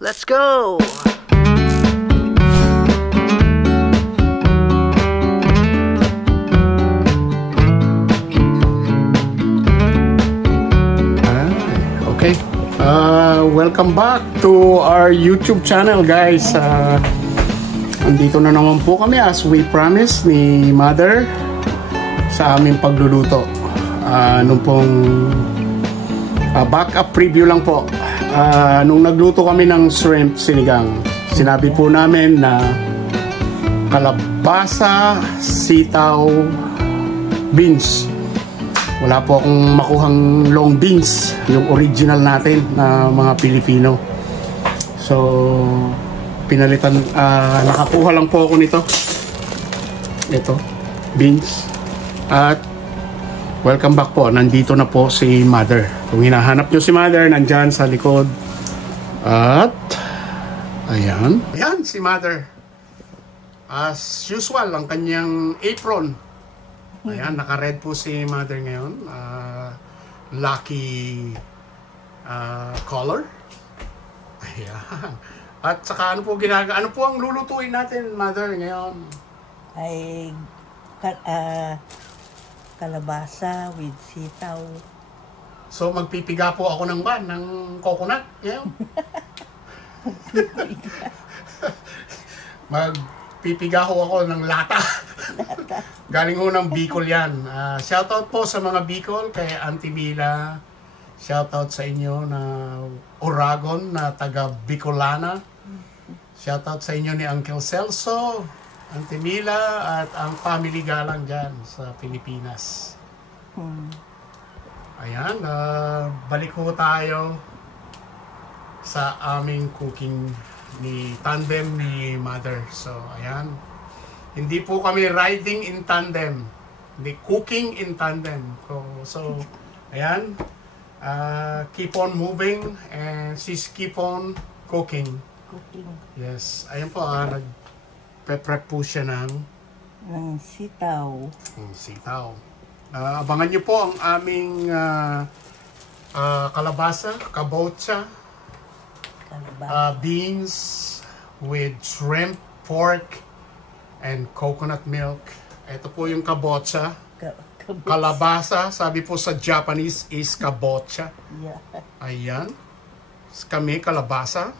Let's go! Okay. Welcome back to our YouTube channel, guys. Andito na naman po kami as we promised ni Mother sa aming pagluluto. Nung pong backup preview lang po. Nung nagluto kami ng shrimp sinigang, sinabi po namin na kalabasa, sitaw, beans. Wala po akong makuhang long beans, yung original natin na mga Pilipino. So, pinalitan, nakakuha lang po ako nito. Ito, beans. At welcome back po. Nandito na po si Mother. Kung hinahanap nyo si Mother, nandyan sa likod. At ayan. Ayan si Mother. As usual, ang kanyang apron. Ayan, naka-red po si Mother ngayon. Lucky color. Ayan. At saka ano po ano po ang lulutuin natin, Mother, ngayon? Ay kalabasa with sitaw. So magpipiga po ako ng coconut ngayon. Magpipiga ho ako ng lata. Galing ho ng Bicol yan. Shoutout po sa mga Bicol, kay Auntie Mila. Shoutout sa inyo na Oragon na taga Bicolana. Shoutout sa inyo ni Uncle Celso, Auntie Mila, at ang family galang dyan sa Pilipinas. Ayan, balik ho tayo sa aming cooking ni tandem ni Mother. So, ayan. Hindi po kami riding in tandem. Hindi, cooking in tandem. So ayan. Keep on moving and she's keep on cooking. Yes. Ayan po, nag-prep po siya ng sitaw. Sitaw. Abangan nyo po ang aming kalabasa, kabocha, beans with shrimp, pork, and coconut milk. Ito po yung kabocha. Kalabasa, sabi po sa Japanese is kabocha. Ayan. Kami kalabasa.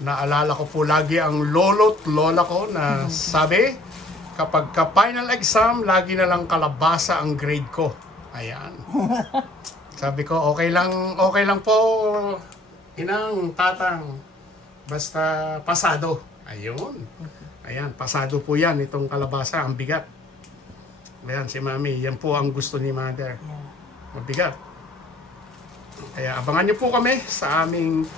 Naalala ko po lagi ang lolo't lola ko na sabi, kapag ka-final exam, lagi na lang kalabasa ang grade ko. Ayan. Sabi ko, okay lang po, inang, tatang, basta pasado. Ayun. Ayan, pasado po yan, itong kalabasa, ang bigat. Ayan, si Mami, yan po ang gusto ni Mother. Mabigat. Kaya abangan niyo po kami sa aming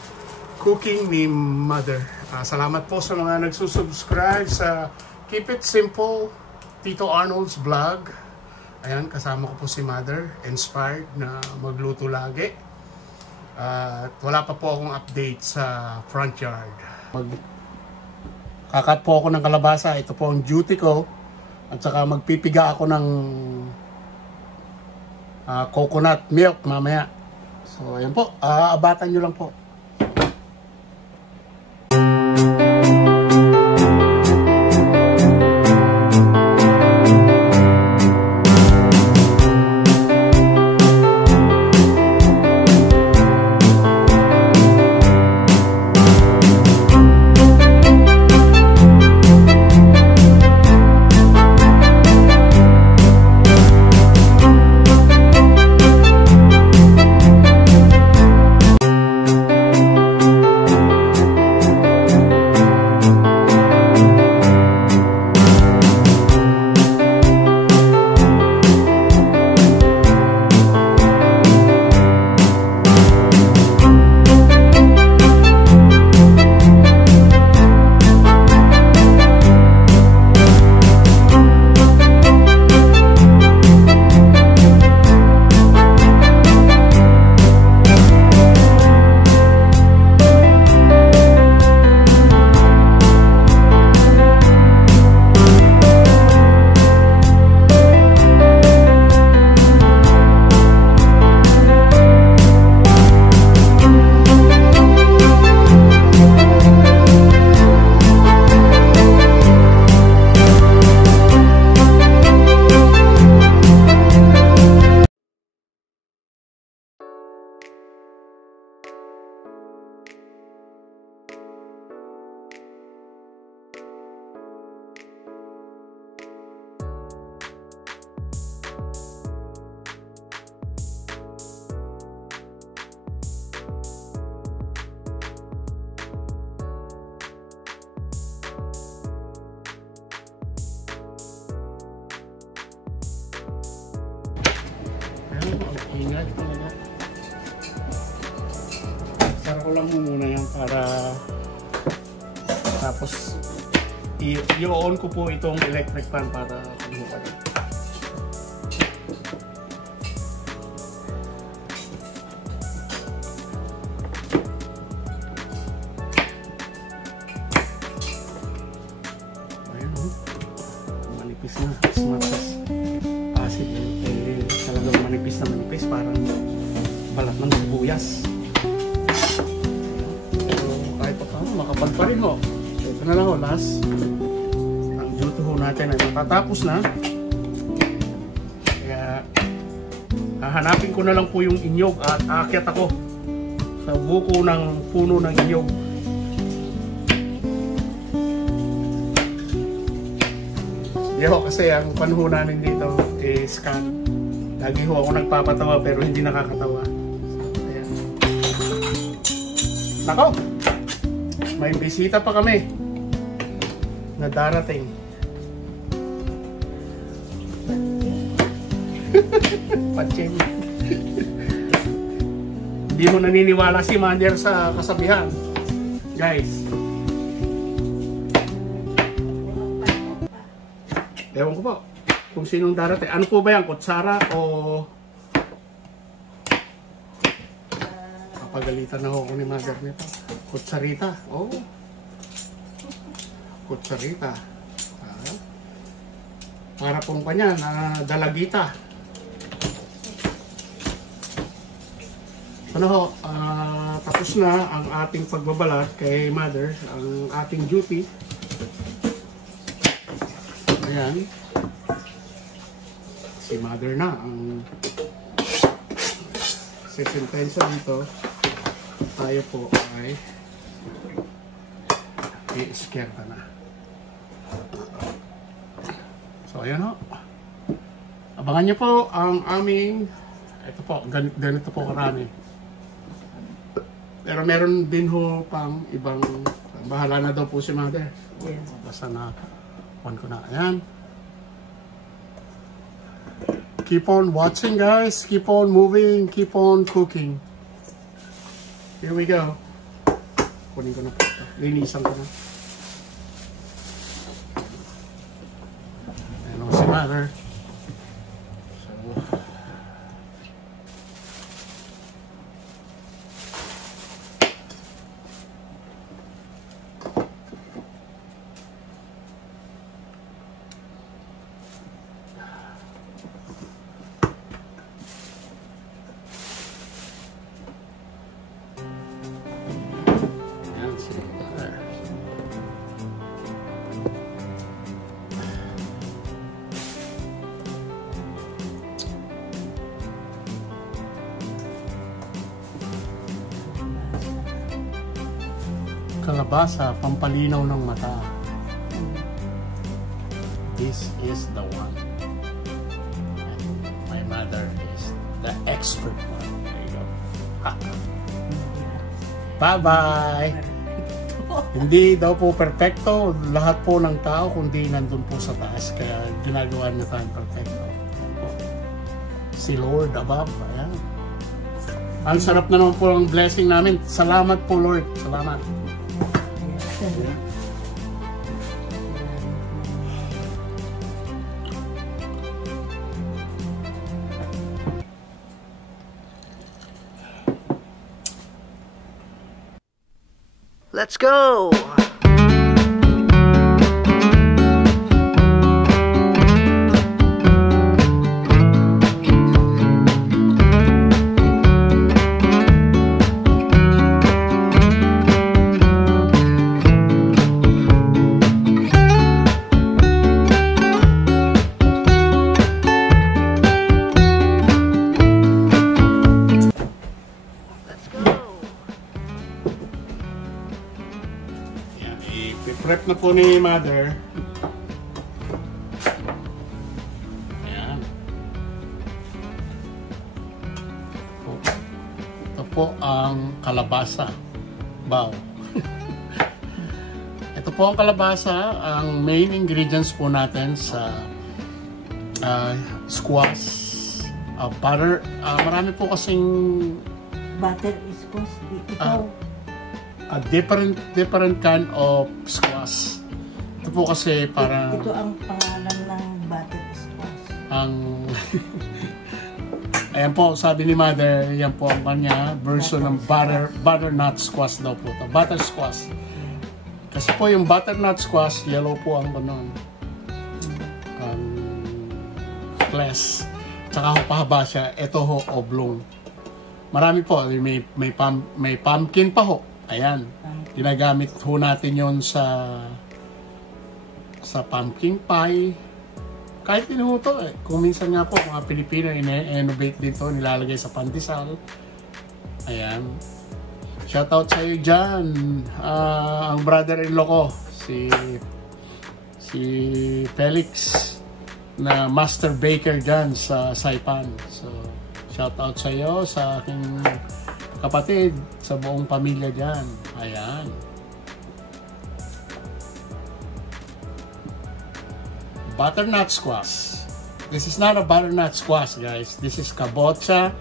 cooking ni Mother. Salamat po sa mga nagsusubscribe sa Keep It Simple, Tito Arnold's Vlog. Ayan, kasama ko po si Mother, inspired na magluto lagi. At wala pa po akong update sa front yard. Kakat po ako ng kalabasa. Ito po ang duty ko. At saka magpipiga ako ng coconut milk mamaya. So ayan po. Abatan nyo lang po. ang ingay talaga. Sara ko lang muna yan para tapos i-on ko po itong electric fan para kumuha. Manipis na, smartas acid talagang manipis na manipis, parang balat ng sibuyas. Pero kahit pa paano makapal pa rin ho. Ito na lang ho, last ang duty ho natin ay matatapos na, kaya hahanapin ko na lang po yung inyog at aakyat ako sa buko ng puno ng inyog. Yo, kasi ang panahon namin dito is lagi ho ako nagpapatawa pero hindi nakakatawa. Ayan. Nako! May bisita pa kami na darating. Patching. Hindi mo naniniwala si Mother sa kasabihan. Guys. Ewan ko po kung sinong darating. Ano po ba yan? Kutsara o kapagalitan na ako ni Mother nito. Kutsarita. Oh. Kutsarita. Para pong kanya na dalagita. Ano ho, tapos na ang ating pagbabalat kay Mother, ang ating duty. Ayan. Si Mother na ang sisintensya dito. Tayo po ay i-iskerta na. So ayan ho. Abangan nyo po ang aming, ito po, ganito po karami. Pero meron din ho pang ibang, bahala na daw po si Mother. Yes. Basta na on ko na. Ayan. Keep on watching, guys. Keep on moving. Keep on cooking. Here we go. Kunin ko na po. Linisan ko na. Ayan o si Mother. So, kalabasa, pampalinaw ng mata. This is the one. And my mother is the expert one. There you go. Ha. Bye-bye! Hindi daw po perfecto lahat po ng tao kundi nandun po sa taas, kaya ginagawa niya tayong perfecto. Si Lord above. Ayan. Ang sarap na naman po ang blessing namin. Salamat po, Lord. Salamat. Let's go! Prep na po ni Mother. Ayan. Ito po ang kalabasa. Wow. Ito po ang kalabasa. Ang main ingredients po natin sa squash Butter, marami po kasing Butterscotch. Ikaw, a different kind of squash. Ito po kasi parang ito ang pangalan ng butterscotch. ang ayan po, sabi ni Mother, yan po ang kanya version ng butternut squash daw po ito. Butter squash. Kasi po yung butternut squash, yellow po ang ganun. Ang flesh. Tsaka ho pahaba siya. Ito ho, oblong. Marami po. May pumpkin pa ho. Ayan. Ginagamit ho natin yon sa pumpkin pie. Kahit tinuto eh. Kung minsan nga po, mga Pilipino, ine-innovate dito, nilalagay sa pandesal. Ayan. Shoutout sa iyo dyan. Ang brother-in-law ko, si Felix, na master baker dyan sa Saipan. So, shoutout sa iyo, sa aking kapatid, sa buong pamilya dyan. Ayan. Butternut squash. This is not a butternut squash, guys. This is kabocha,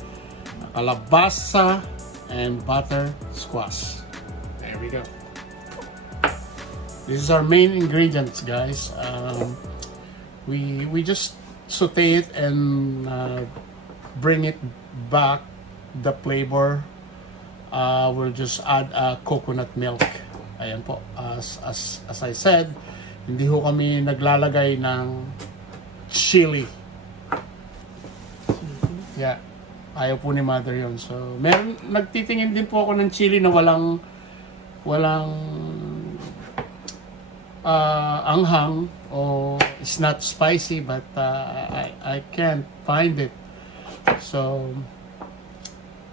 kalabasa, and butter squash. There we go. This is our main ingredients, guys. We just saute it and bring it back the flavor. We'll just add coconut milk. Ayan po. As I said, hindi ho kami naglalagay ng chili. Yeah. Ayaw po ni Mother yun. So, nagtitingin din po ako ng chili na walang anghang o it's not spicy, but I can't find it. So,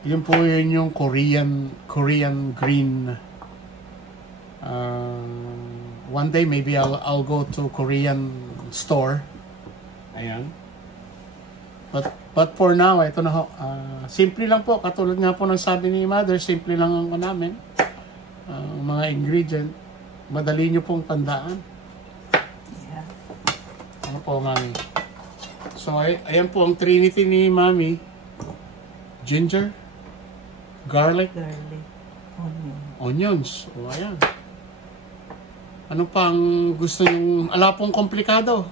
yun po yun yung Korean green. One day maybe I'll go to Korean store. Ayan. But for now, ito na ho. Simple lang po, katulad nga po ng sabi ni Mother, simple lang ang namin. Mga ingredient, madali nyo pong tandaan. Yeah. Ano po, Mami? So, ayan po ang trinity ni Mami. Ginger, garlic, onions. O, ayan. Ano pang gusto nyo? Ala pong komplikado.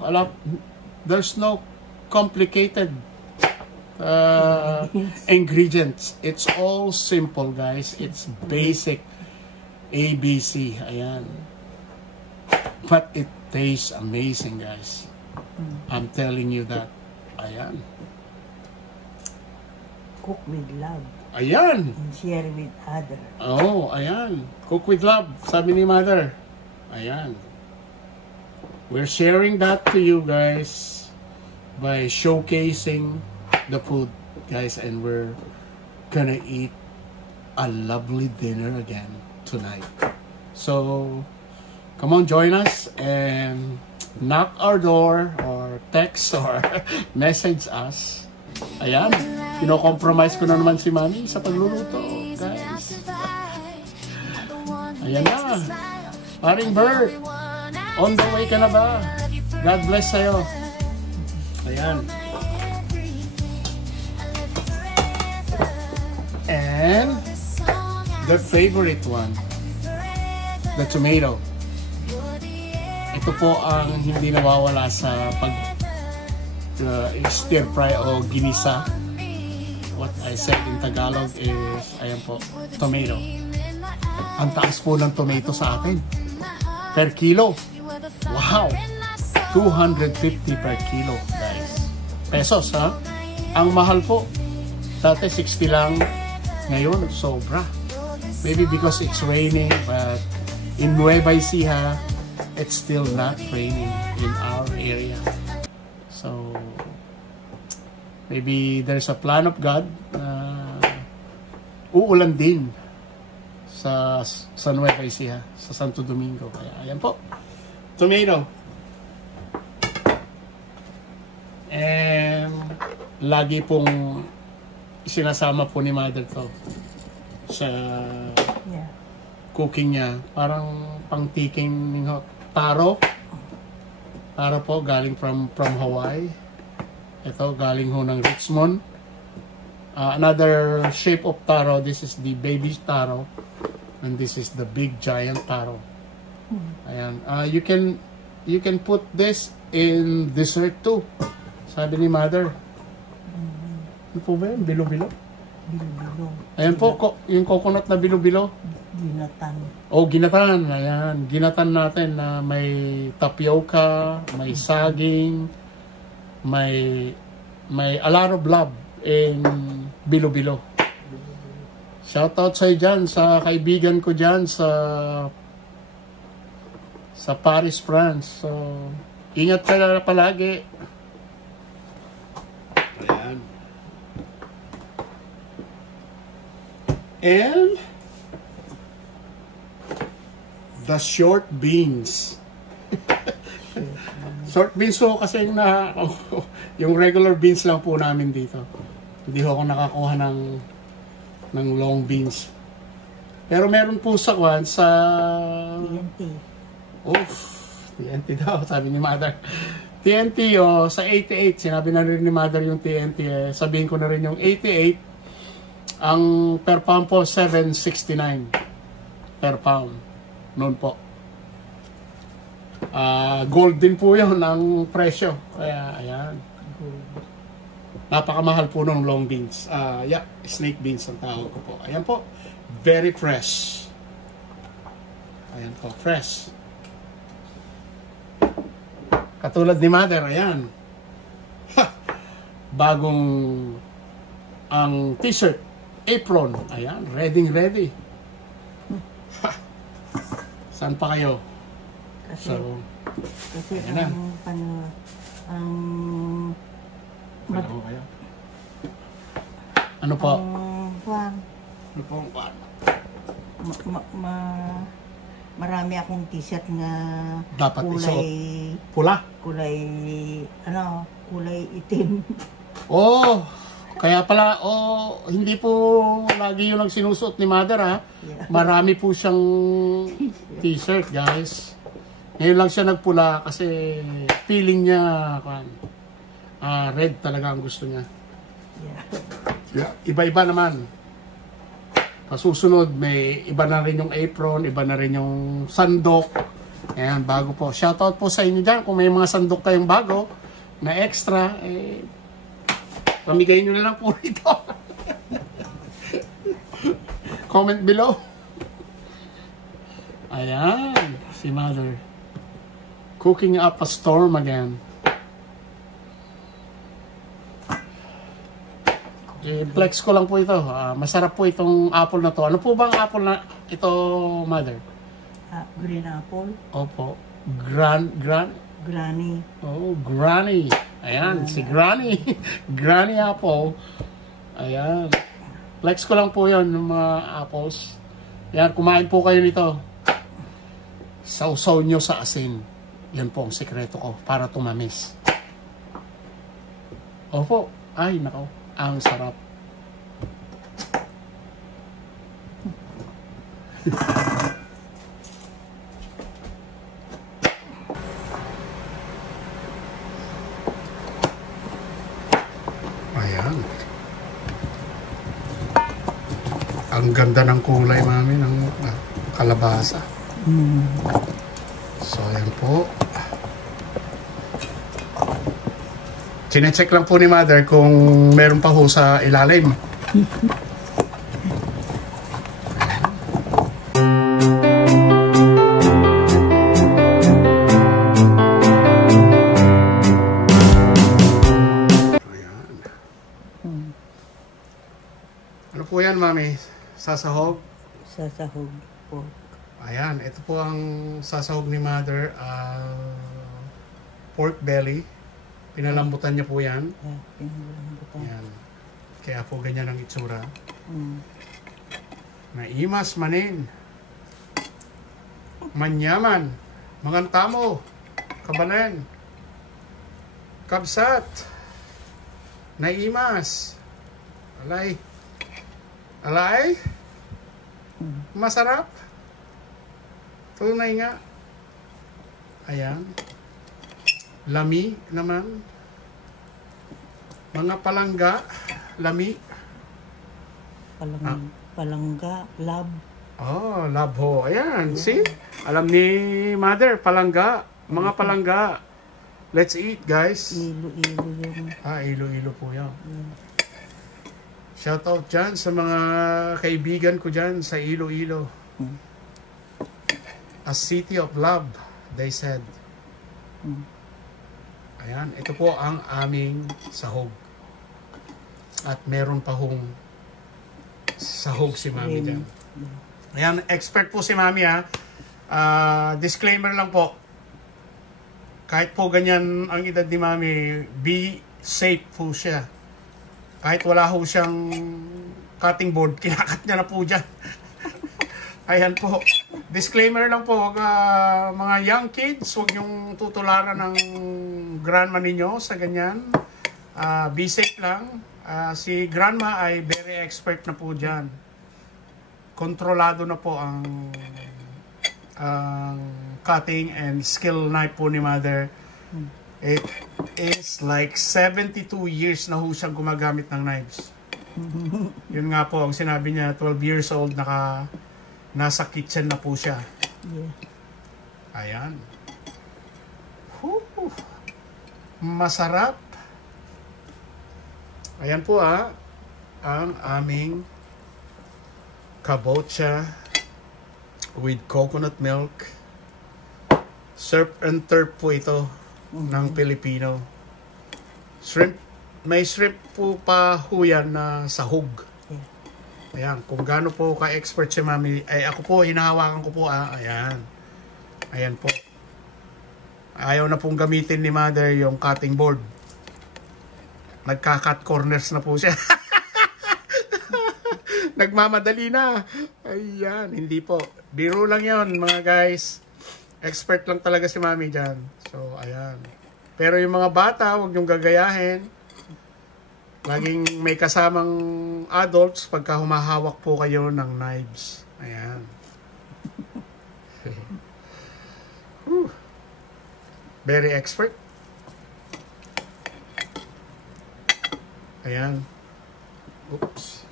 There's no complicated ingredients. It's all simple, guys. It's basic ABC. Ayan. But it tastes amazing, guys. I'm telling you that. Ayan. Cook with love. Ayan. And share with others. Oh, ayan. Cook with love, sabi ni Mother. Ayan. We're sharing that to you guys by showcasing the food, guys, and we're gonna eat a lovely dinner again tonight. So, come on, join us and knock our door or text or message us. Ayan. Kino-compromise ko na naman si Mami sa pagluluto, guys. Ayan na. Paring Bert, on the way ka na ba? God bless sa'yo. Ayan. And the favorite one, the tomato. Ito po ang hindi nawawala sa pag stir fry o ginisa. What I said in Tagalog is, ayan po, tomato. Ang taas po ng tomato sa atin. Per kilo. Wow! 250 per kilo, guys. Pesos, ha? Ang mahal po. Dati 60 lang. Ngayon, sobra. Maybe because it's raining, but in Nueva Ecija, it's still not raining in our area. So, maybe there's a plan of God na uulan din sa Nueva Ecija, sa Santo Domingo. Kaya, ayan po. Tomato. And lagi pong sinasama po ni Mother to sa cooking niya. Parang pang-tiking taro. Taro po, galing from Hawaii. Ito, galing ho ng Richmond. another shape of taro. This is the baby taro. And this is the big giant taro. Ayan. You can put this in dessert too. Sabi ni Mother. Ano po ba yun? Bilo-bilo? Bilo-bilo. Ayan po, yung coconut na bilo-bilo. Ginatan. Oh, ginatan. Ayan. Ginatan natin na may tapioca, may saging, may a lot of love in bilo-bilo. Shoutout sa'yo dyan, sa kaibigan ko dyan sa Paris, France. So, ingat ka na palagi. Ayan. And the short beans. Short beans po kasi yung regular beans lang po namin dito. Hindi ako nakakuha ng long beans. Pero meron po sa TNT. TNT daw, sabi ni Mother. TNT, sa 88, sinabi na rin ni Mother yung TNT. Sabihin ko na rin yung 88. Ang per pound po, 7.69 per pound. Noon po. Gold din po yun ang presyo. Kaya, ayan. Napakamahal po ng long beans. Snake beans ang tawag ko po. Ayan po. Very fresh. Ayan po, fresh. Katulad ni Mother, ayan. Bagong ang t-shirt, apron. Ayan, ready. Saan pa kayo? Kasi ayan ano po? Ano po ang kwan? Marami akong t-shirt na Dapat kulay pula? kulay itim. Kaya pala, hindi po lagi yun ang sinusuot ni Mother, ha? Yeah. Marami po siyang t-shirt, guys. Ngayon lang siya nagpula kasi feeling niya, red talaga ang gusto niya. Yeah. Iba-iba naman. Pasusunod, may iba na rin yung apron, iba na rin yung sandok. Ayan, bago po. Shoutout po sa inyo dyan. Kung may mga sandok kayong bago na extra, pamigay nyo na lang po rito. Comment below. Ayan, si Mother. Cooking up a storm again. Flex ko lang po ito. Masarap po itong apple na to. Ano po bang apple na ito, Mother? Green apple. Opo. Granny. Oh, Granny. Ayan, si Granny. Granny apple. Ayan. Flex ko lang po yun, ng mga apples. Ayan, kumain po kayo nito. Sausaw nyo sa asin. Yan po ang sekreto ko para tumamis. Opo. Ay, nako. Ang sarap. Ayan. Ang ganda ng kulay, Mami, ng kalabasa. So, ayan po. Chinecheck lang po ni Mother kung meron pa ho sa ilalim. Ayan. Ano po yan, Mami? Sasahog? Sasahog po. Ayan, ito po ang sasahog ni Mother. Pork belly. Pinalambutan niya po yan. Ayan. Kaya po ganyan ang itsura. Naimas manin. Manyaman. Mangantamo. Kabanan. Kabsat. Naimas. Alay. Alay. Masarap. Tunay nga. Ayan. Lami naman. Mga palangga. Lami. Palangga, lab. Oh, labho. Ayan, see? Alam ni Mother, palangga. Mga palangga. Let's eat, guys. Ilo-ilo yung... Ilo-ilo po yan. Shout out dyan sa mga kaibigan ko dyan sa Iloilo. A city of love, they said. Ayan, ito po ang aming sahog. At meron pa hong sahog si Mami dyan. Ayan, expert po si Mami ha. Disclaimer lang po. Kahit po ganyan ang edad ni Mami, be safe po siya. Kahit wala ho siyang cutting board, kinakat niya na po dyan. Ayan po. Disclaimer lang po, mga young kids, huwag niyong tutularan ng grandma ninyo sa ganyan. Be safe lang. Si grandma ay very expert na po dyan. Kontrolado na po ang cutting and skill knife po ni Mother. It is like 72 years na ho siyang gumagamit ng knives. Yun nga po, ang sinabi niya, 12 years old, nasa kitchen na po siya. Yeah. Ayan. Masarap. Ayan po ang aming kabocha with coconut milk. Surf and turf po ito ng Pilipino. Shrimp. May shrimp po pa ho yan na sahog. Ayan. Kung gaano po ka-expert si Mami, ay ako po, hinahawakan ko po. Ayan. Ayan po. Ayaw na pong gamitin ni Mother yung cutting board. Nagka-cut corners na po siya. Nagmamadali na. Ayan. Hindi po. Biro lang yon mga guys. Expert lang talaga si Mami dyan. So, ayan. Pero yung mga bata, huwag niyong gagayahin. Laging may kasamang adults pagka humahawak po kayo ng knives. Ayan. Very expert. Ayan. Oops.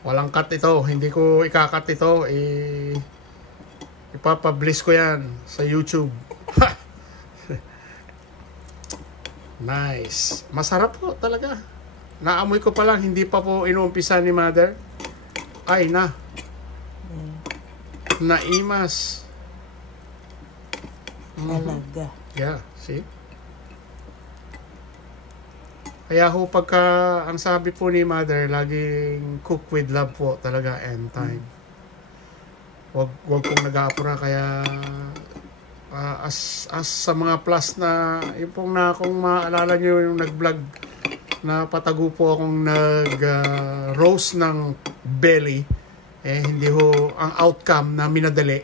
Walang cut ito. Hindi ko ikakat ito. Ipapublish ko yan sa YouTube. Nice. Masarap po talaga. Naamoy ko pa lang. Hindi pa po inuumpisa ni Mother. Ay na. Naimas. Talaga. Yeah, see? Kaya ho pagka, ang sabi po ni Mother, laging cook with love po talaga and time. Wag pong nag-aapura, kaya as sa mga plus na, yung pong kung maalala nyo yung nag-vlog, na patago po akong nag-roast ng belly, hindi ho ang outcome na minadali.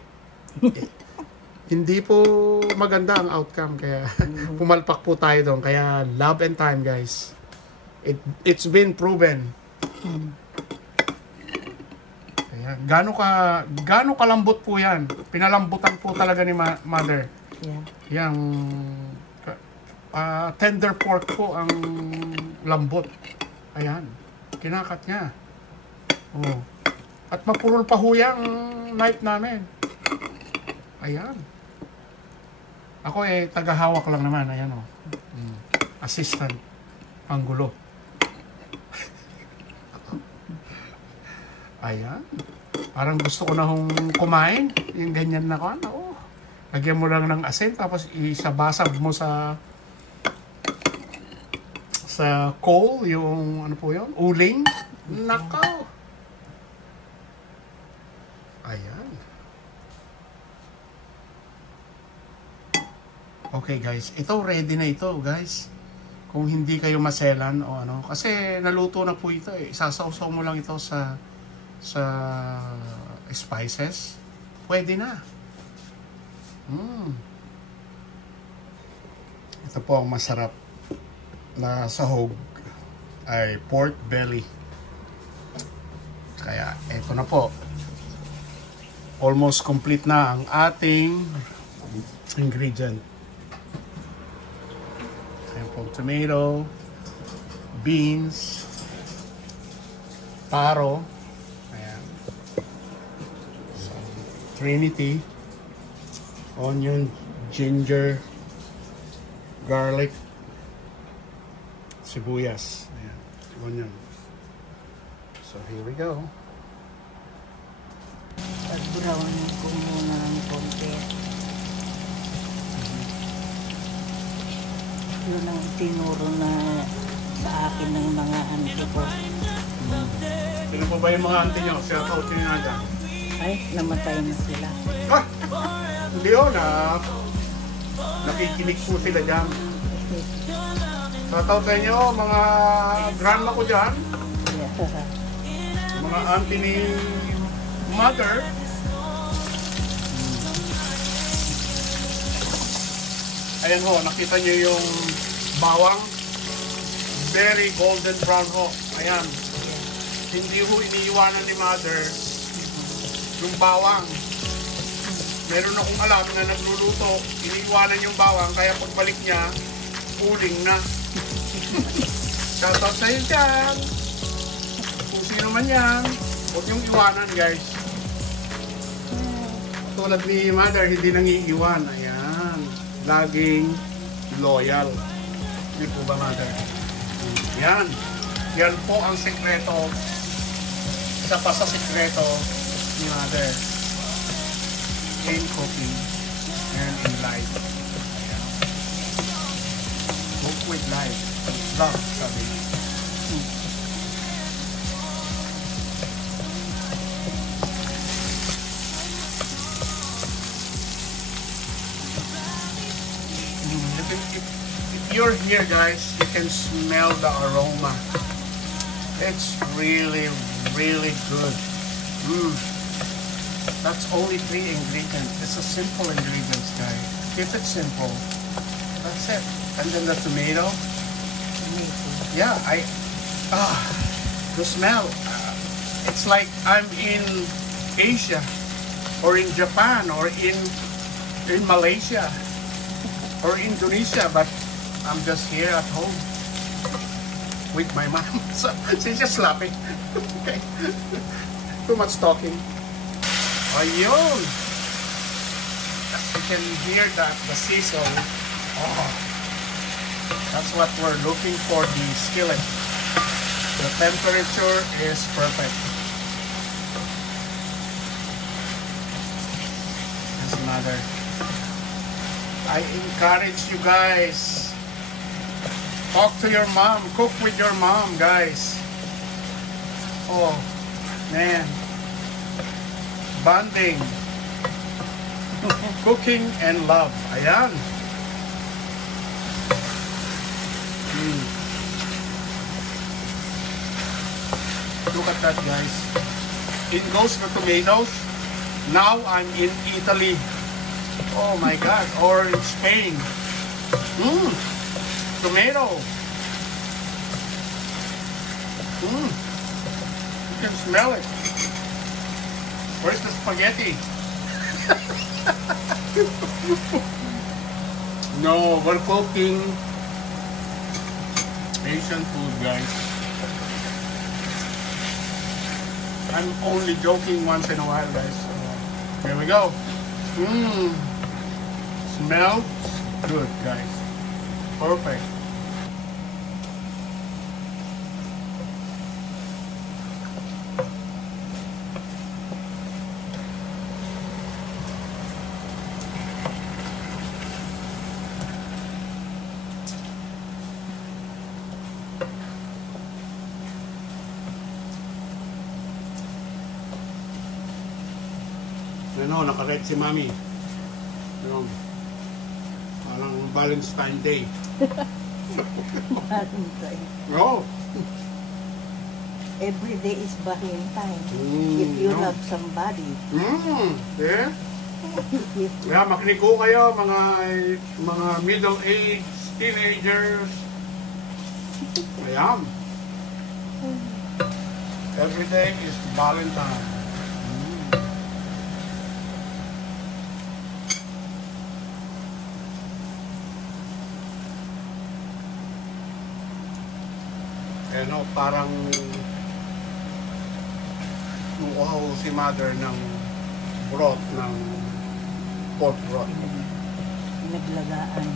Hindi po maganda ang outcome, kaya pumalpak po tayo doon. Kaya love and time, guys. It's been proven. Ayan. Gaano kalambot po yan? Pinalambutan po talaga ni Mother. Yeah. Yang tender pork po ang lambot. Ayan. Kinakat niya. Oh. At mapurol pa ho yung knife namin. Ayan. Ako tagahawak lang naman. Ayan o. Assistant. Ang gulo. Ayan. Parang gusto ko na hong kumain. Yung ganyan na ko. Lagyan mo lang ng asin. Tapos isabasab mo sa coal. Yung ano po yun? Uling. Nakaw. Ayan. Okay guys. Ito ready na ito guys. Kung hindi kayo maselan o ano. Kasi naluto na po ito eh. Isasawsaw mo lang ito sa spices. Pwede na. Ito po ang masarap na sahog ay pork belly. Kaya ito na po. Almost complete na ang ating ingredient. Ayan po. purple tomato, beans, taro, ayan. So, Trinity, onion, ginger, garlic, sibuyas, ayan, onion. So here we go. Pag-brown ko muna ng konti. Yun ang tinuro na sa akin ng mga auntie ko. Sino po ba yung mga auntie nyo? Shout out nyo nga dyan. Ay, namatay na sila. Ah! Hindi yun nakikinig po sila dyan. Shout out sa inyo, mga grandma ko dyan. Mga auntie ni mother. Ayan ho, nakita nyo yung bawang. Very golden brown ho. Ayan. Hindi ho iniiwanan ni mother yung bawang. Meron akong alam na nagluluto, iniiwanan yung bawang, kaya pagbalik niya, uling na. Shoutout sa'yo dyan. Kung sino man yan, huwag niyong iwanan, guys. Tulad ni mother, hindi nangiiwan. Ayan. Laging loyal. Hindi po ba, mother? Yan. Yan po ang sekreto. Isa pa sa sekreto ni mother. In cooking and in life. Ayan. Cook with life. Love, sabi. If you're here, guys, you can smell the aroma. It's really, really good. That's only 3 ingredients. It's a simple ingredients, guys. Keep it simple. That's it. And then the tomato. Yeah, the smell. It's like I'm in Asia, or in Japan, or in Malaysia, or Indonesia, but I'm just here at home with my mom. So she's just laughing. Okay. Too much talking. Ayun! As you can hear that, the sizzle. Oh, that's what we're looking for, the skillet. The temperature is perfect. That's another. I encourage you guys. Talk to your mom. Cook with your mom, guys. Oh, man. Bonding. Cooking and love. Ayan. Look at that, guys. It goes the tomatoes. Now I'm in Italy. Oh my God. Or in Spain. Tomato. You can smell it. Where's the spaghetti? No, we're cooking Asian food, guys. I'm only joking once in a while, guys. Here we go. Smells good, guys. Perfect. Ano, naka-red si Mami. Ano, parang Valentine's Day. Valentine. No. Every day is Valentine. If you no. love somebody. Yeah. Kaya makinig ko kayo, mga middle-aged teenagers. Ayan. Every day is Valentine. parang nuuhaw si mother ng broth, ng pork broth. Naglagaan.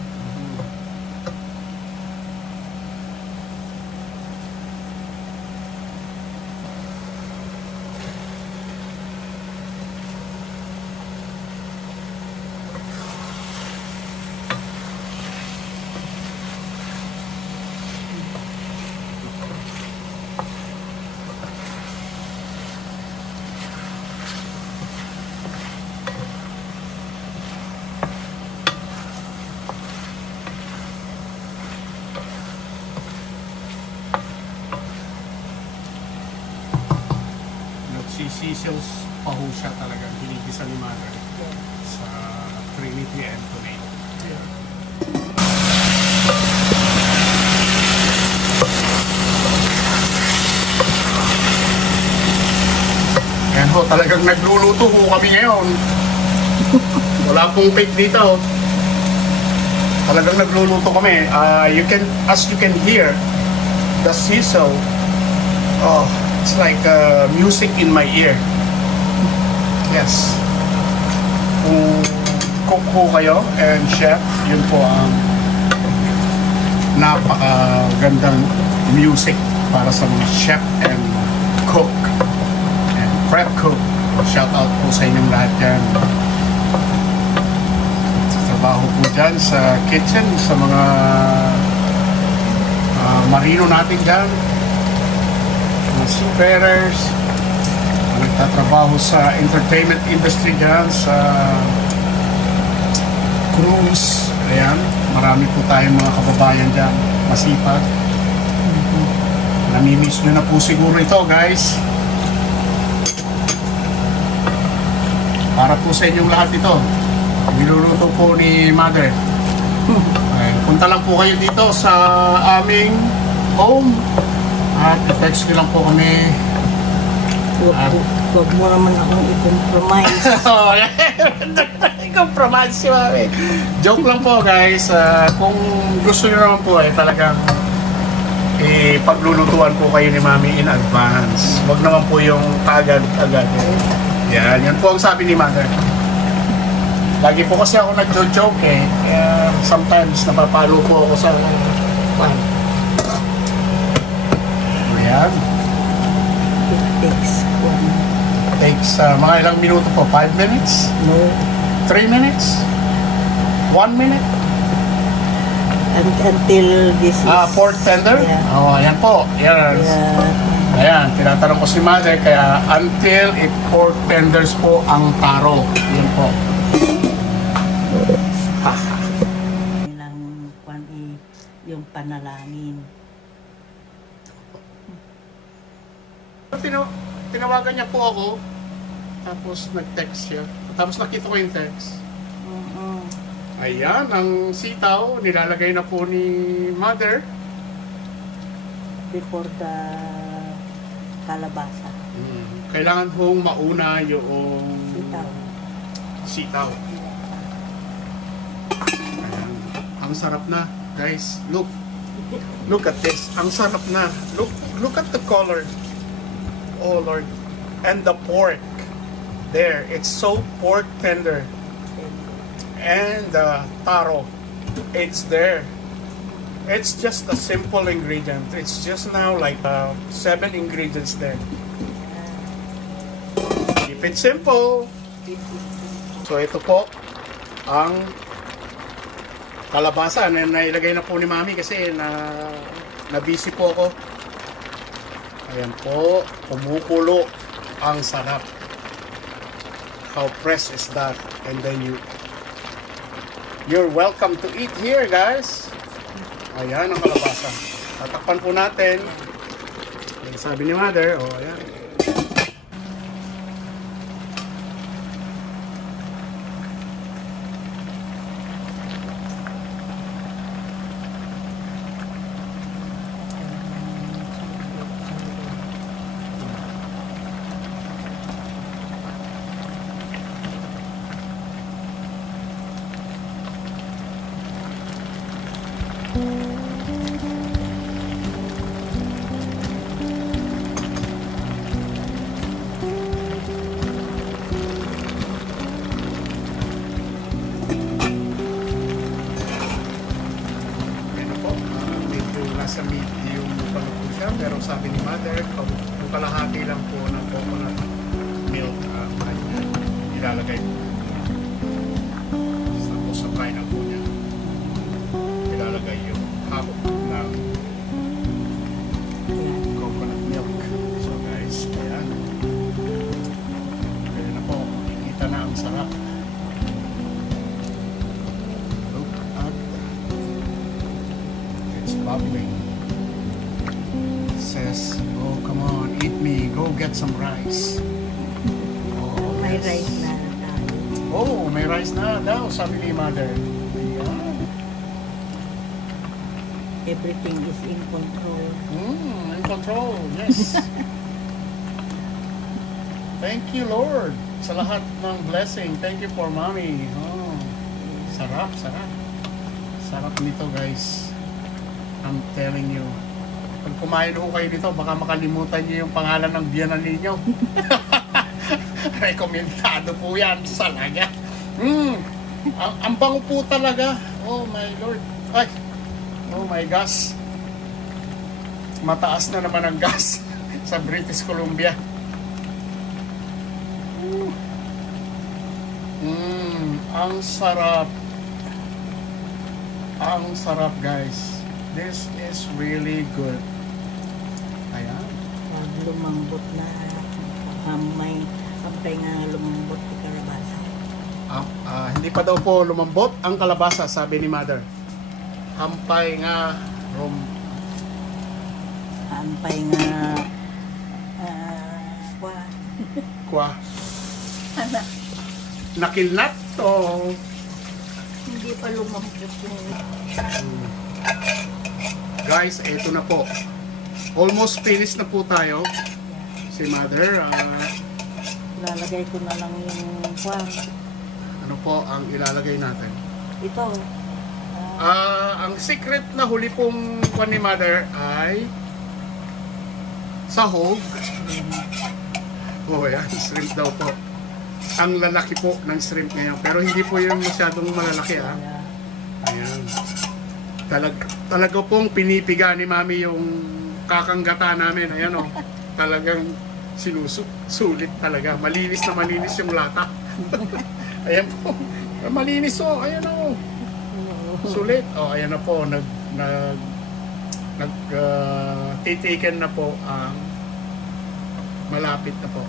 Nagsisisils pa ho siya talaga, hinigisa ni mother sa Trinity and Tomato. Ayan ho, talagang nagluluto ho kami ngayon. Wala pong fake dito. Talagang nagluluto kami. As you can hear, the sizzle. Oh, it's like music in my ear. Yes. Kung cook ho kayo and chef, yun po ang napakagandang music para sa mga chef and cook and prep cook. Shout out po sa inyong lahat dyan. Trabaho po dyan sa kitchen, sa mga marino natin dyan, mga seafarers, nagtatrabaho sa entertainment industry dyan, sa cruise. Ayan, marami po tayong mga kababayan dyan, masipag. Namimiss nyo na po siguro ito, guys. Para po sa inyong lahat ito. Niluluto po ni Mother. Ayan, punta lang po kayo dito sa aming home at i-text nyo lang po kami. Huwag mo naman akong i-compromise. I-compromise si Mami. Joke lang po, guys. Kung gusto nyo naman po talagang paglulutuan po kayo ni Mami in advance. Huwag naman po yung agad-agad. Yan po ang sabi ni Mother. Lagi po kasi ako nagjo-joke kaya sometimes napapalo po ako sa pan. Ayan. Takes mga ilang minuto po? 5 minutes? No. 3 minutes? 1 minute? Until this is... Pork tender? Yeah. Oh, ayan po. Ayan. Yeah. Ayan, tinatanong ko si Mother, kaya until it pork tenders po ang taro. Yan po. Nilang yung panalangin. Tinawagan niya po ako, tapos nag-text siya. Tapos nakita ko yung text. Ayan, ang sitaw, nilalagay na po ni Mother. Before the kalabasa. Kailangan hong mauna yung sitaw. Ayan. Ang sarap na, guys. Look at this. Ang sarap na. Look at the color. Oh Lord. And the pork. There. It's so pork tender. And the taro. It's there. It's just a simple ingredient. It's just now like 7 ingredients there. Keep it simple. So ito po ang kalabasa na nailagay na po ni Mami kasi na busy po ako. Ayan po, kumukulo. Ang sarap. How fresh is that? And then you're welcome to eat here, guys. Ayan ang kalabasa. Tatakpan po natin. Ayan, sabi ni Mother, ayan. kalahati lang po ng coconut milk ilalagay po. Tapos sa kainan po niya ilalagay yung half ng coconut milk. So guys, ayan. Kaya na po, makikita na ang sarap. Look at it's bubbling. It says, oh come on, eat me, go get some rice. Oh, May yes. rice na tayo. Oh, may rice na daw, sabi ni mother. Ayan. Everything is in control. In control, yes. Thank you, Lord, sa lahat ng blessing. Thank you for mommy. Oh, sarap, sarap. Sarap nito, guys. I'm telling you. Pag kumain ho kayo dito, baka makalimutan niyo yung pangalan ng biyanan ninyo. Rekomendado po yan sa laga. Ang bango po talaga. Oh my Lord. Ay, oh my gosh. Mataas na naman ang gas sa British Columbia. Ang sarap. Ang sarap, guys. This is really good. Ayan. Pag lumambot na, may nga lumambot na kalabasa. Hindi pa daw po lumambot ang kalabasa, sabi ni mother. Hampay nga Ampay nga, kwa. Nakilnat to. hindi pa lumambot yung Guys, eto na po. Almost finished na po tayo. Si mother, lalagay ko na lang yung ano po ang ilalagay natin? ito. Ang secret na huli pong kwan ni mother ay sahog. Oh, yan, shrimp daw po. Ang lalaki po ng shrimp ngayon. Pero hindi po yung masyadong malalaki, ah. Ayan. Talaga pong pinipiga ni mami yung kakanggata namin. Ayan, oh. Talagang sulit talaga. Malinis na malinis yung lata. Ayan po. Malinis, oh. Ayan, oh. Sulit. Oh, ayan na po. Titiken na po ang malapit na po.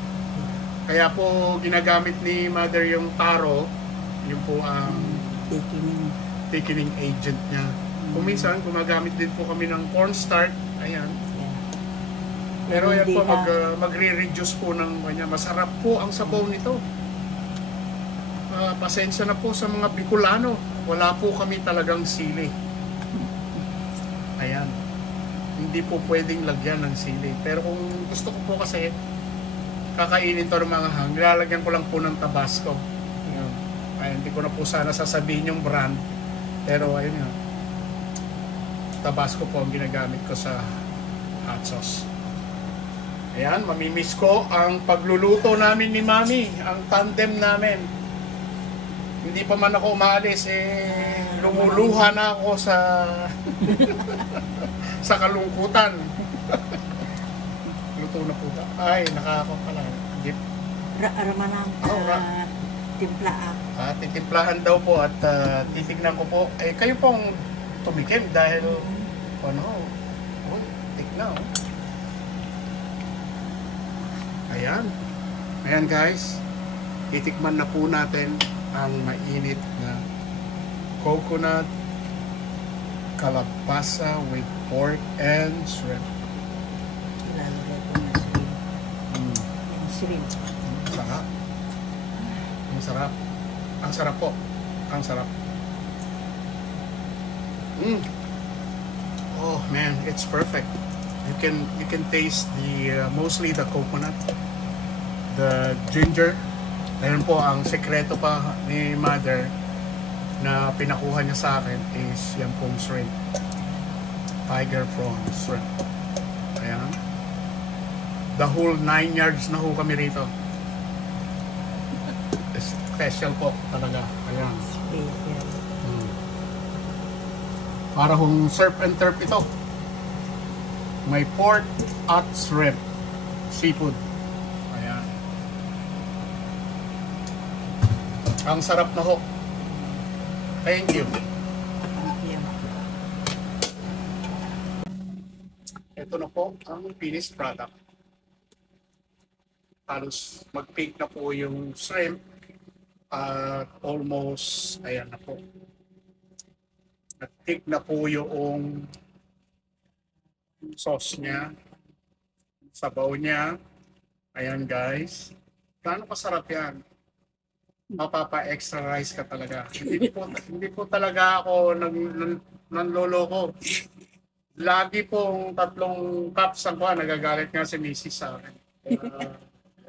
Kaya po ginagamit ni mother yung taro, yung po ang thickening agent niya. Kung minsan gumagamit din po kami ng cornstarch, ayan. Pero ayan po, magre-reduce po ng kanya. Masarap po ang sabaw nito. Pasensya na po sa mga Bicolano. Wala po kami talagang sili. Ayan. Hindi po pwedeng lagyan ng sili. Pero kung gusto ko po kasi, kakainin to ng mga hang, lalagyan ko lang po ng Tabasco. Ayan. Ay, hindi ko na po sana sasabihin yung brand. Pero ayun nga. Tabasco po ang ginagamit ko sa hot sauce. Ayan, mamimiss ko ang pagluluto namin ni Mami. Ang tandem namin. Hindi pa man ako umaalis, lumuluha na ako sa sa kalungkutan. Luto na po ba? Ay, nakaka pala. Ramanan timplaak. Titimplahan daw po at titignan ko po. Kayo pong tumikim dahil tignan. Ayan. Ayan guys. Itikman na po natin ang mainit na coconut kalabasa with pork and shrimp. Ilalagay ko na shrimp. Yung shrimp. Sarap. Ang sarap. Ang sarap po. Ang sarap. Oh man, it's perfect. You can taste the mostly the coconut, the ginger. Ayun po ang sekreto pa ni mother na pinakuha niya sa akin is yan pong shrimp. Tiger prawn shrimp. Ayan. The whole 9 yards na ho kami rito. Special po talaga. Ayan. Special. Para hong surf and turf ito. May pork at shrimp. seafood. Ayan. Ang sarap na ho. Thank you. Thank you. Ito na po ang finished product. Halos mag-pink na po yung shrimp. At almost, ayan na po. Nag-thick na po yung sauce niya. Sabaw niya. Ayan guys. Gaano kasarap yan. Mapapa-extra rice ka talaga. Hindi po talaga ako nanloloko. Lagi pong 3 cups ang kuha. Nagagalit nga si Mrs. sa akin.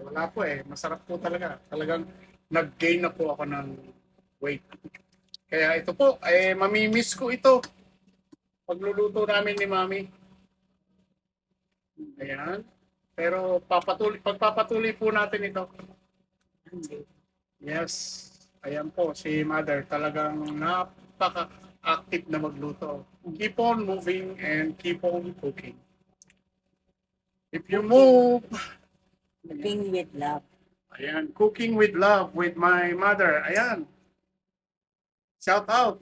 Wala po eh. Masarap po talaga. Talagang nag-gain na po ako ng weight. Kaya ito po, mamimiss ko ito. Pagluluto namin ni Mami. Ayan. Pero pagpapatuloy po natin ito. Yes. Ayan po, si Mother talagang napaka-active na magluto. Keep on moving and keep on cooking. If you move, Cooking with love. ayan, cooking with love with my mother. Ayan. Shout out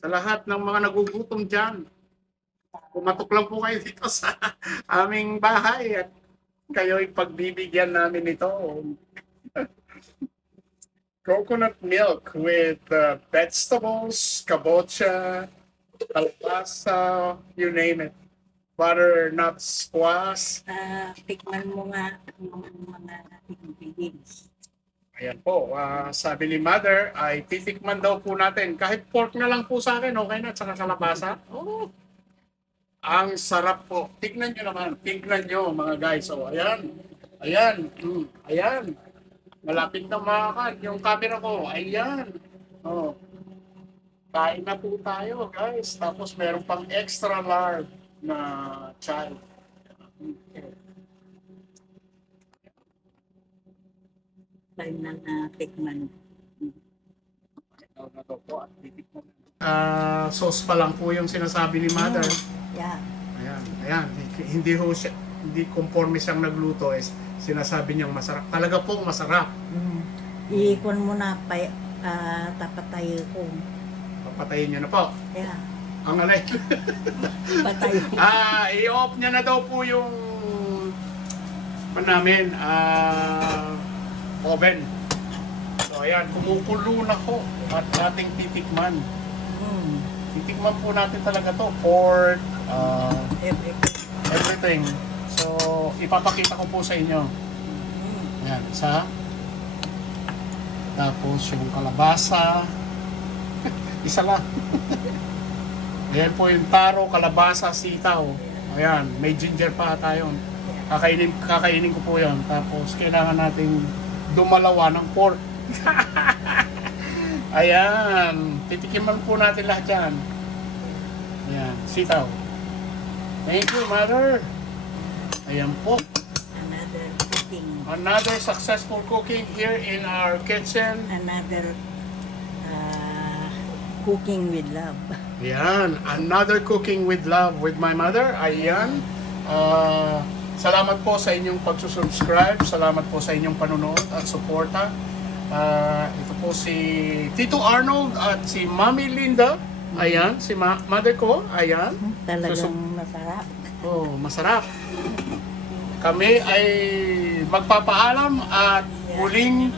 sa lahat ng mga nagugutom dyan. Pumatok lang po kayo dito sa aming bahay at kayo'y pagbibigyan namin ito. Coconut milk with vegetables, kabocha, kalabasa, you name it. Butternut squash. Tikman mo nga yung mga ingredients. Ayan po, sabi ni Mother ay titikman daw po natin. Kahit pork na lang po sa akin, okay na, tsaka kalabasa. Oh, ang sarap po. Tignan nyo naman, tignan nyo mga guys. Oh, ayan, ayan, ayan. Malapit na makakan yung camera ko. Ayan. Oh. Kain na po tayo guys. Tapos meron pang extra large na child. Time na tikman. Sauce pa lang po yung sinasabi ni Mother. Yeah. Ayan, ayan. Hindi ho siya, hindi conforme siyang nagluto is sinasabi niyang masarap. Talaga pong masarap. Iikon mo na tapatay ko. Papatayin niyo na po. Yeah. Ang alay. Patay. I-off niya na daw po yung namin oven. So ayan, kumukulo na po at ating titikman. Titikman po natin talaga to. Pork, everything. So ipapakita ko po sa inyo. Ayan, isa. Tapos yung kalabasa. Isa lang. Ayan po yung taro, kalabasa, sitaw. Ayan, may ginger pa tayo. Kakainin ko po yan. Tapos kailangan nating dumalawa ng pork. Ayan, titikiman po natin lahat yan. Ayan, sitaw. Thank you, Mother. Ayan po. Another cooking. Another successful cooking here in our kitchen. Another cooking with love. Ayan, another cooking with love with my mother. Ayan. Salamat po sa inyong pagsusubscribe. Salamat po sa inyong panunood at suporta. Ito po si Tito Arnold at si Mami Linda. Ayan, si mother ko. Ayan. Talagang masarap. Oh, masarap. Kami ay magpapaalam at muling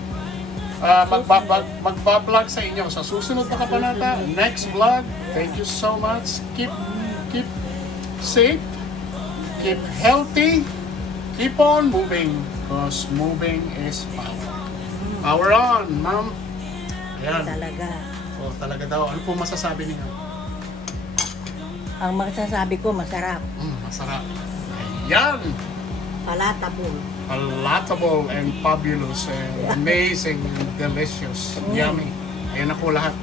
magbablog sa inyo sa susunod na kabanata, next vlog. Thank you so much. Keep safe, keep healthy, keep on moving because moving is power. Power on, ma'am. Ayan. Talaga. Oh, talaga daw. Ano po masasabi niyo? Ang masasabi ko, masarap. Masarap. Ayan. Palatable. Palatable and fabulous and amazing and delicious. Yummy. Ayan na po lahat.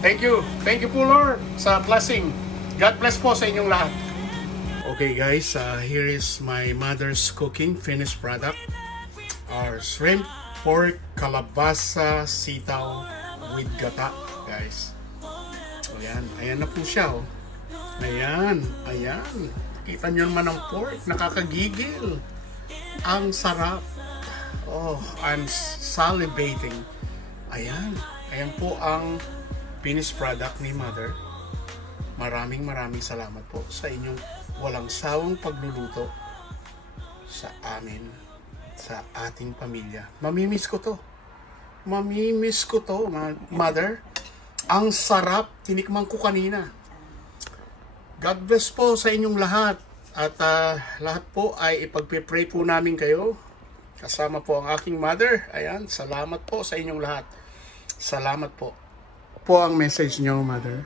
Thank you. Thank you po Lord sa blessing. God bless po sa inyong lahat. Okay guys, here is my mother's cooking finished product. Our shrimp, pork, kalabasa, sitaw with gata guys. So ayan. Ayan na po siya oh. Ayan. Ayan. Kita nyo naman ang pork. Nakakagigil. Ang sarap. Oh, I'm salivating. Ayan. Ayan po ang finished product ni Mother. Maraming salamat po sa inyong walang sawang pagluluto sa amin, sa ating pamilya. Mamimiss ko to. Mamimiss ko to, Mother. Ang sarap. Tinikman ko kanina. God bless po sa inyong lahat. At lahat po ay ipagpipray po namin kayo. Kasama po ang aking mother. Ayan, salamat po sa inyong lahat. Salamat po. Po ang message nyo, Mother,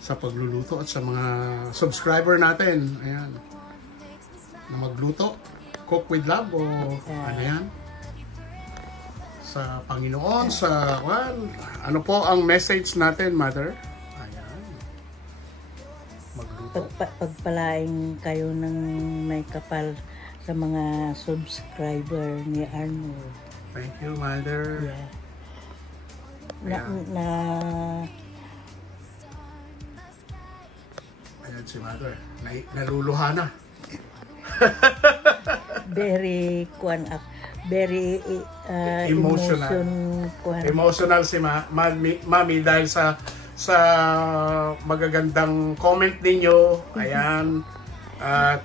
sa pagluluto at sa mga subscriber natin. Ayan. Na magluto. Cook with love o ano yan? Sa Panginoon, sa ano po ang message natin, Mother? Ayan. Magluto. Pagpalaing kayo ng may kapal sa mga subscriber ni Arnold. Thank you, Mother. Yeah. Ayan si Mother. Naluluha na. Very Emotional si Mami dahil sa magagandang comment ninyo. Ayan. At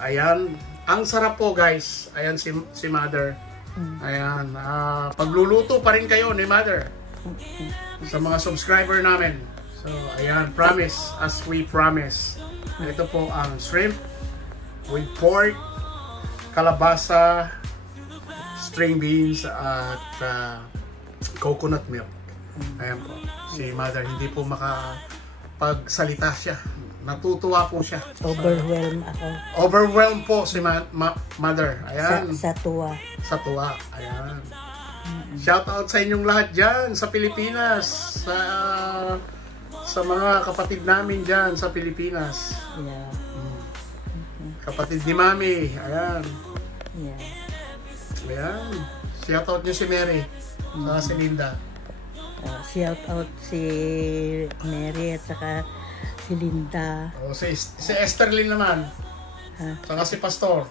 ayan, ang sarap po, guys. Ayan si Mother. Ayan, pagluluto pa rin kayo ni Mother sa mga subscriber namin. So ayan, promise as we promise. Ito po ang shrimp with pork, kalabasa, string beans at coconut milk. Ayan po. Si Mother hindi po makapagsalita siya. Natutuwa po siya. Overwhelmed ako. Overwhelmed po si Mother. Ayan. Sa tuwa. Sa tuwa. Ayan. Shout out sa inyong lahat dyan sa Pilipinas. Sa mga kapatid namin dyan sa Pilipinas. Yeah. Kapatid ni Mami. Ayan. Yeah. Ayan. Shout out nyo si Mary. Saka si Linda. Shout out si Mary at saka si Linda. Si Esterlyn naman. Saka si Pastor.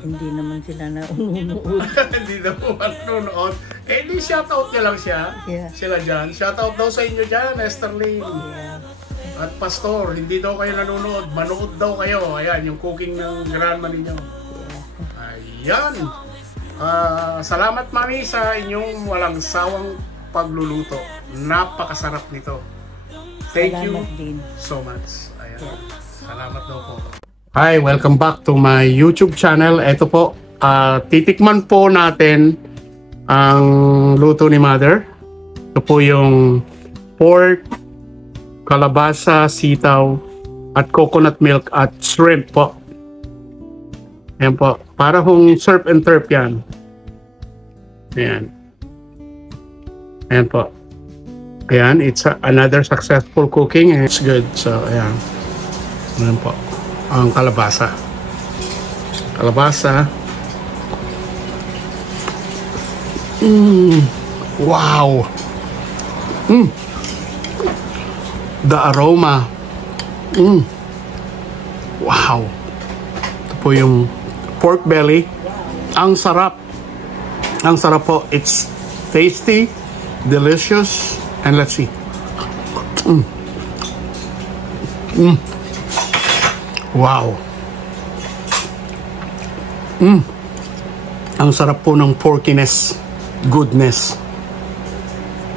Hindi naman sila naununood. Hindi naman nanonood. Eh, di shoutout niya lang siya. Yeah. Sila dyan. Shoutout daw sa inyo dyan, Esterlyn. Yeah. At Pastor, hindi daw kayo nanonood. Manood daw kayo. Ayan, yung cooking ng grandma ninyo. Ayan. Salamat, Mami, sa inyong walang sawang pagluluto. Napakasarap nito. Thank you so much. Ayan. Salamat daw po. Hi, welcome back to my YouTube channel. Ito po, titikman po natin ang luto ni Mother. Ito po yung pork, kalabasa, sitaw, at coconut milk at shrimp po. Ayan po. Para hong surf and turf yan. Ayan. Ayan po. Ayan, it's another successful cooking and it's good. So, ayan. Ayan po. Ang kalabasa. Kalabasa. Wow! The aroma. Wow! Ito po yung pork belly. Ang sarap. Ang sarap po. It's tasty, delicious, and let's see. Wow. Ang sarap po ng porkiness, goodness.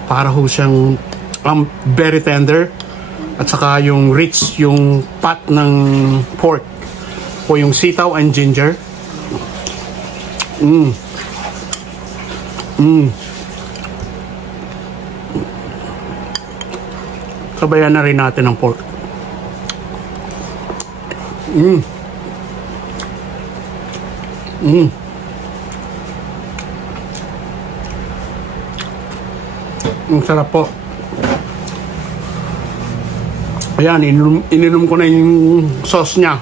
Para ho siyang very tender. At saka yung rich, yung pat ng pork. O yung sitaw and ginger. Sabayan na rin natin ang pork. Ang sarap po. Ayan, ininom ko na yung sauce niya.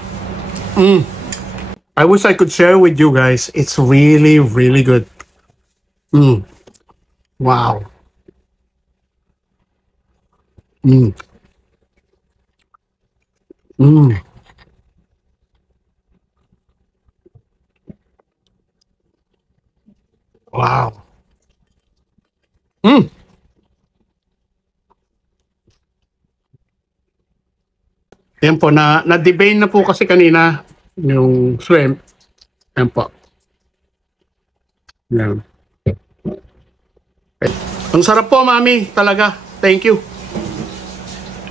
I wish I could share with you guys. It's really, really good. Wow. Wow. Mm. Yan po, na-debate na po kasi kanina yung shrimp. Yan po. Yan. Ang sarap po, mami. Talaga. Thank you.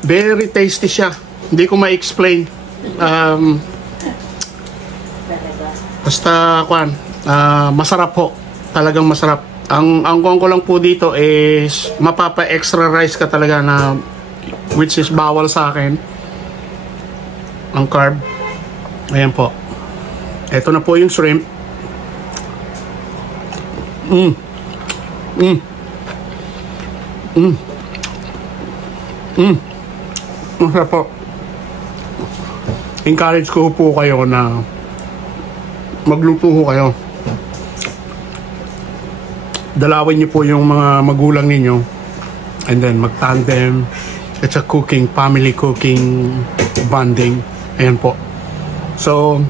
Very tasty siya. Hindi ko ma-explain. Basta, masarap po. Talagang masarap. Ang kuwan ko lang po dito is mapapa-extra rice ka talaga na which is bawal sa akin. Ang carb. Ayan po. Ito na po yung shrimp. Masarap po. Encourage ko po kayo na magluto ho kayo. Dalawin niyo po yung mga magulang ninyo and then mag-tandem. It's a cooking, family cooking, bonding. Ayan po. So,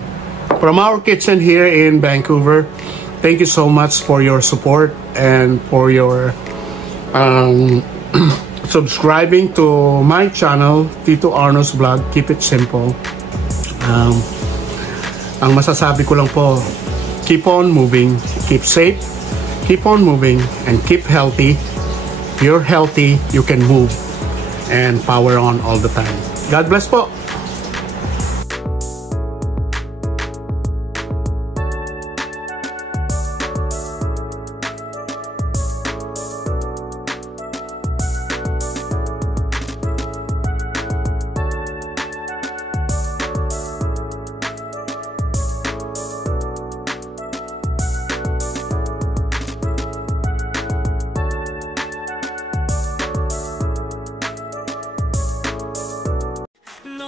from our kitchen here in Vancouver, thank you so much for your support and for your subscribing to my channel, Tito Arno's Vlog. Keep it simple. Ang masasabi ko lang po, keep on moving, keep safe, keep on moving, and keep healthy. If you're healthy, you can move and power on all the time. God bless po.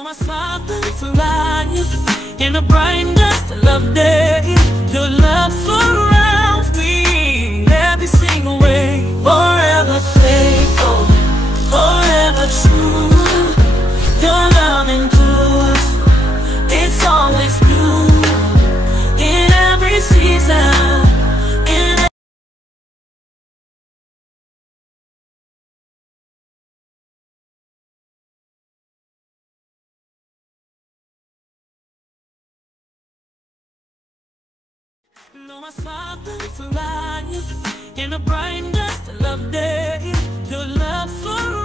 My something's alive in a bright dust of day. Your love surrounds me every single way. Forever faithful, forever true. Your love endures, it's always new. In every season, in no, my something's alive in a bright dust of day. Your love surrounds